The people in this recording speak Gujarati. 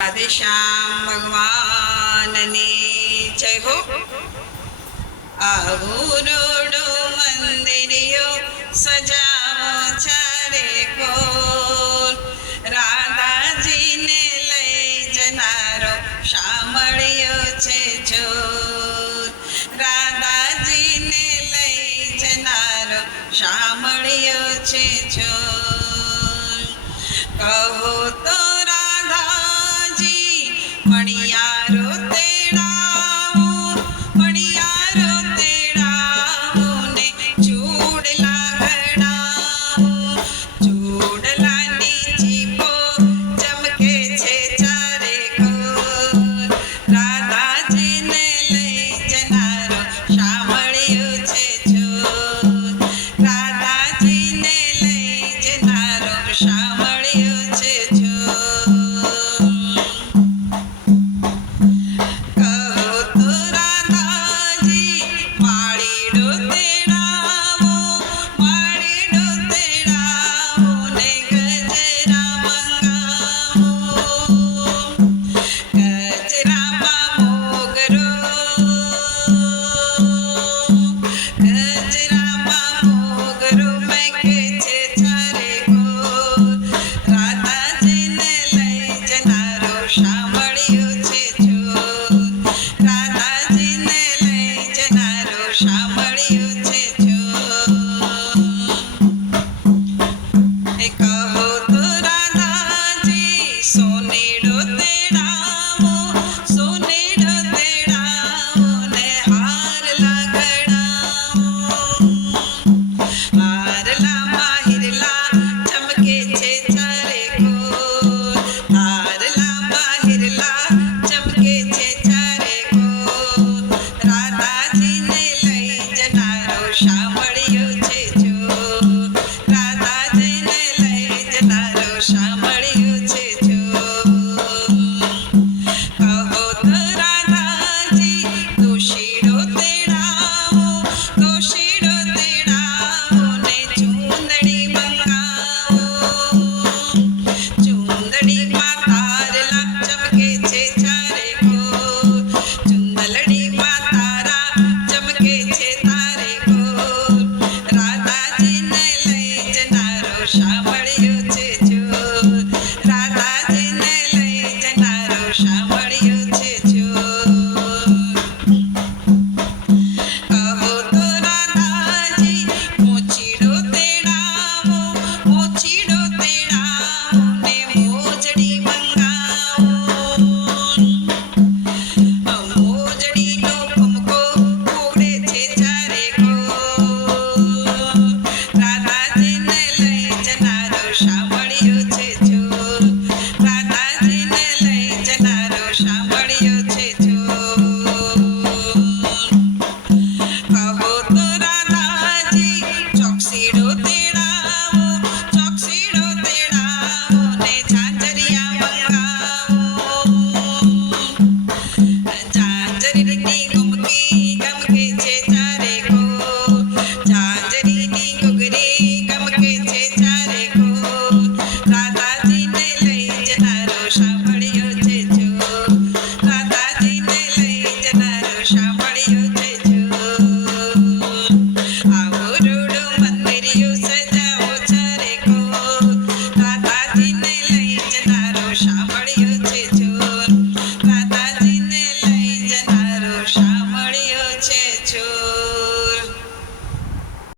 રાધેશ્યામ ભગવાનની જય હો. આવું મંદિરિયો સજાવો ચારે કોલ રાધાજીને લઈ જનારો શામળિયો છે જો રાધાજીને લઈ જનારો શામળિયો છે ચોર કહો તો ಮಣಿಯಾರು